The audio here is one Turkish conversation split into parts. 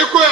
Ekwe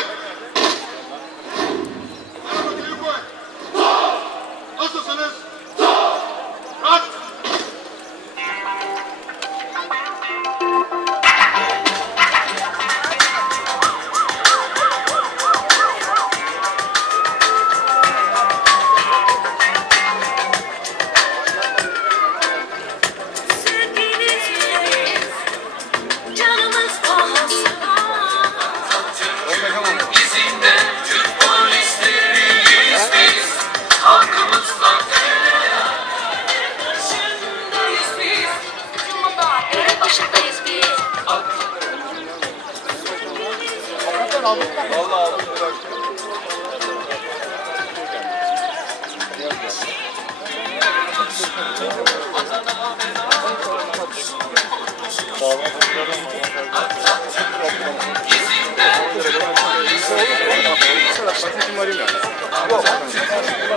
Başındayız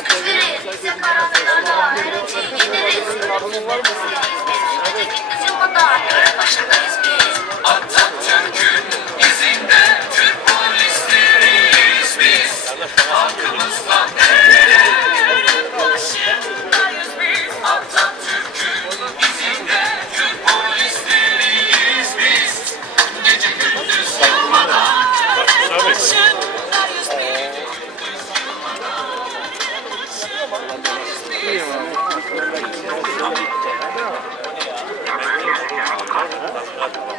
Gideriz. Bize karanlıkta her şey gideriz.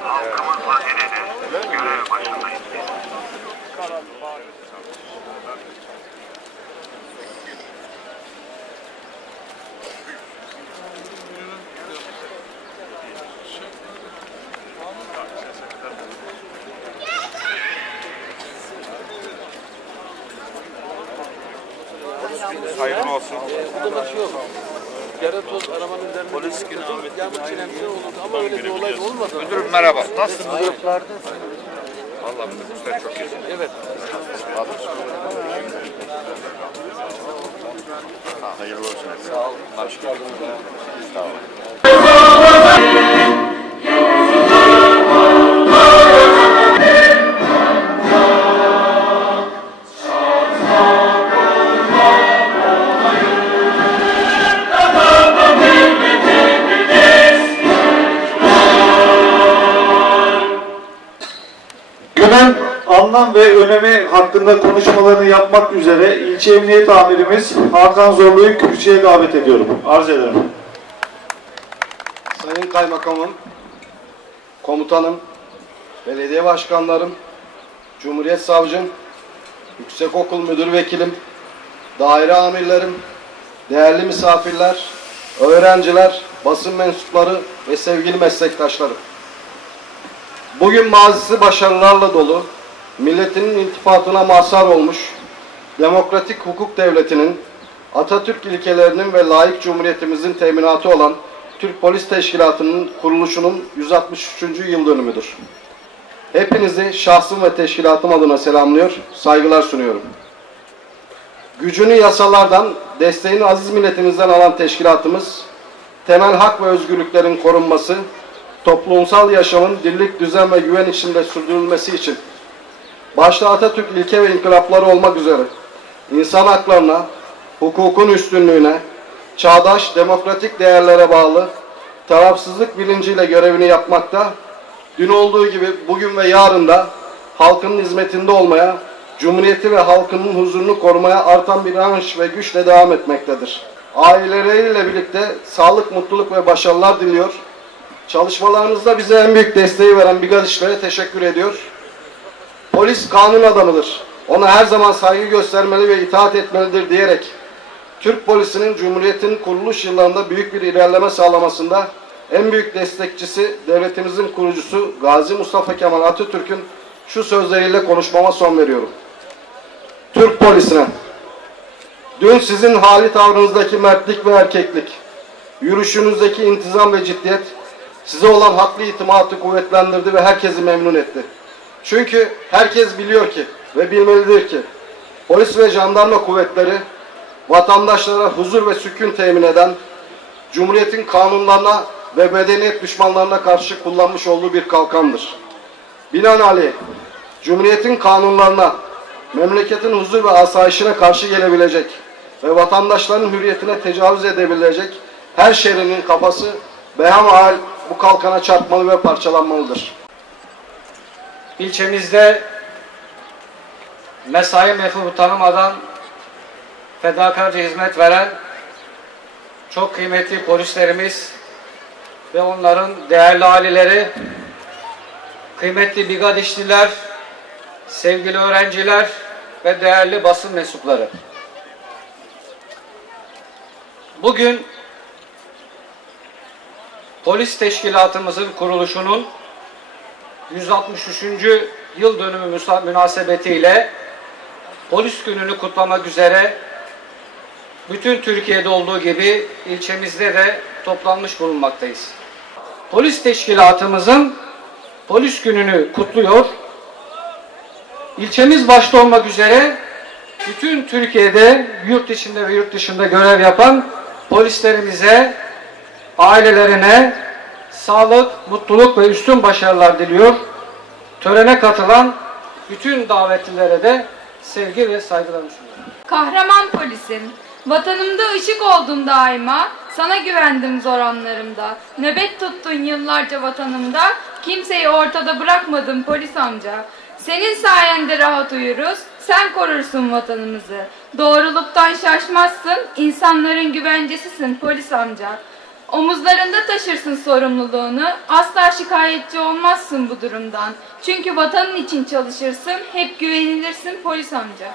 Halkımızla el ele görev başındayız. Hayırlı olsun. Burada yok. Yara toz arabanın üzerinde polis günü Yağmur çilemsi olurdu ama öyle bir olay olmadı. Müdürüm merhaba. Nasılsınız? Ayıplardı. Vallahi müdürüm sizler çok iyisiniz. Evet. Hayırlı olsun. Sağ olun. Hoş geldiniz. Sağ olun. Anlam ve önemi hakkında konuşmalarını yapmak üzere ilçe emniyet amirimiz Hakan Zorlu'yu kürsüye davet ediyorum. Arz ederim. Sayın Kaymakamım, Komutanım, Belediye Başkanlarım, Cumhuriyet Savcım, Yüksekokul Müdür Vekilim, Daire Amirlerim, değerli misafirler, öğrenciler, basın mensupları ve sevgili meslektaşlarım. Bugün mazisi başarılarla dolu, milletinin iltifatına mazhar olmuş, demokratik hukuk devletinin, Atatürk ilkelerinin ve layık cumhuriyetimizin teminatı olan Türk Polis Teşkilatı'nın kuruluşunun 163. yıl dönümüdür. Hepinizi şahsım ve teşkilatım adına selamlıyor, saygılar sunuyorum. Gücünü yasalardan, desteğini aziz milletimizden alan teşkilatımız, temel hak ve özgürlüklerin korunması, toplumsal yaşamın dirlik, düzen ve güven içinde sürdürülmesi için, başta Atatürk ilke ve inkılapları olmak üzere, insan haklarına, hukukun üstünlüğüne, çağdaş demokratik değerlere bağlı, tarafsızlık bilinciyle görevini yapmakta, dün olduğu gibi bugün ve yarın da halkın hizmetinde olmaya, Cumhuriyeti ve halkının huzurunu korumaya artan bir inanç ve güçle devam etmektedir. Aileleriyle birlikte sağlık, mutluluk ve başarılar diliyor. Çalışmalarınızda bize en büyük desteği veren Bigadişlere teşekkür ediyor. Polis kanun adamıdır. Ona her zaman saygı göstermeli ve itaat etmelidir diyerek Türk polisinin Cumhuriyet'in kuruluş yıllarında büyük bir ilerleme sağlamasında en büyük destekçisi devletimizin kurucusu Gazi Mustafa Kemal Atatürk'ün şu sözleriyle konuşmama son veriyorum. Türk polisine dün sizin hali tavrınızdaki mertlik ve erkeklik, yürüyüşünüzdeki intizam ve ciddiyet size olan haklı itimatı kuvvetlendirdi ve herkesi memnun etti. Çünkü herkes biliyor ki ve bilmelidir ki polis ve jandarma kuvvetleri vatandaşlara huzur ve sükun temin eden Cumhuriyet'in kanunlarına ve medeniyet düşmanlarına karşı kullanmış olduğu bir kalkandır. Binaenaleyh Cumhuriyet'in kanunlarına, memleketin huzur ve asayişine karşı gelebilecek ve vatandaşların hürriyetine tecavüz edebilecek her şehrinin kafası behemahal bu kalkana çarpmalı ve parçalanmalıdır. İlçemizde mesai mefhumu tanımadan fedakarca hizmet veren çok kıymetli polislerimiz ve onların değerli aileleri, kıymetli bigadişliler, sevgili öğrenciler ve değerli basın mensupları. Bugün polis teşkilatımızın kuruluşunun 163. yıl dönümü münasebetiyle polis gününü kutlamak üzere bütün Türkiye'de olduğu gibi ilçemizde de toplanmış bulunmaktayız. Polis teşkilatımızın polis gününü kutluyor. İlçemiz başta olmak üzere bütün Türkiye'de yurt içinde ve yurt dışında görev yapan polislerimize, ailelerine sağlık, mutluluk ve üstün başarılar diliyor. Törene katılan bütün davetlilere de sevgi ve saygılarımı sunuyorum. Kahraman polisim, vatanımda ışık oldun daima, sana güvendim zor anlarımda. Nöbet tuttun yıllarca vatanımda, kimseyi ortada bırakmadın polis amca. Senin sayende rahat uyuruz, sen korursun vatanımızı. Doğruluktan şaşmazsın, insanların güvencesisin polis amca. Omuzlarında taşırsın sorumluluğunu, asla şikayetçi olmazsın bu durumdan. Çünkü vatanın için çalışırsın, hep güvenilirsin polis amca.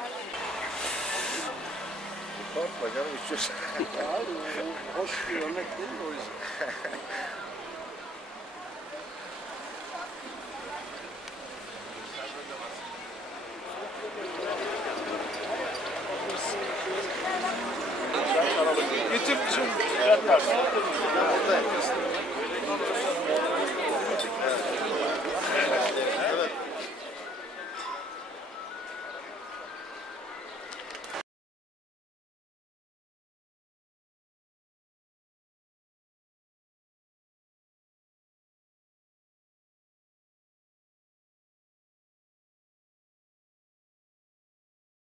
Hoş bir örnek değil mi o yüzden? Getir bizim.